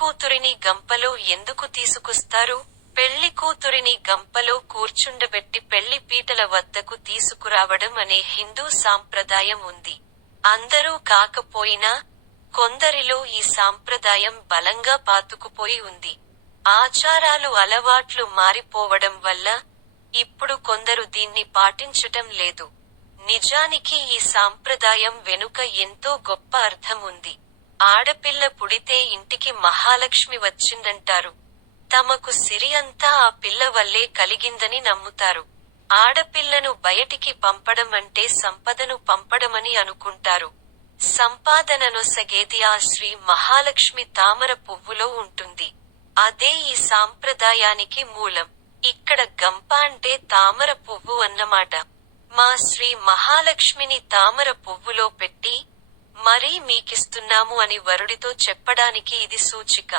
కూతురిని గంపలో ఎందుకు తీసుకొస్తారు? పెళ్ళి కూతురిని గంపలో కూర్చుండబెట్టి పెళ్ళి పీటల వద్దకు తీసుకురావడం అనే హిందూ సాంప్రదాయం ఉంది. అందరూ కాకపోయినా కొందరిలో ఈ సాంప్రదాయం బలంగా పాతుకుపోయి ఉంది. ఆచారాలు అలవాట్లు మారిపోవడం వల్ల ఇప్పుడు కొందరు దీన్ని పాటించటం లేదు. నిజానికి ఈ సాంప్రదాయం వెనుక ఎంతో గొప్ప అర్థం ఉంది ఆడపిల్ల పుడితే ఇంటికి మహాలక్ష్మి వచ్చిందంటారు. తమకు సిరి అంతా ఆ పిల్ల వల్లే కలిగిందని నమ్ముతారు. ఆడపిల్లను బయటికి పంపడం అంటే సంపదను పంపడమని అనుకుంటారు. సంపాదననొసగేది ఆ శ్రీ మహాలక్ష్మి తామర పువ్వులో ఉంటుంది. అదే ఈ సాంప్రదాయానికి మూలం. ఇక్కడ గంప అంటే తామర పువ్వు అన్నమాట. మా శ్రీ మహాలక్ష్మిని తామర పువ్వులో పెట్టి మరీ మీకిస్తున్నాము అని వరుడితో చెప్పడానికి ఇది సూచిక.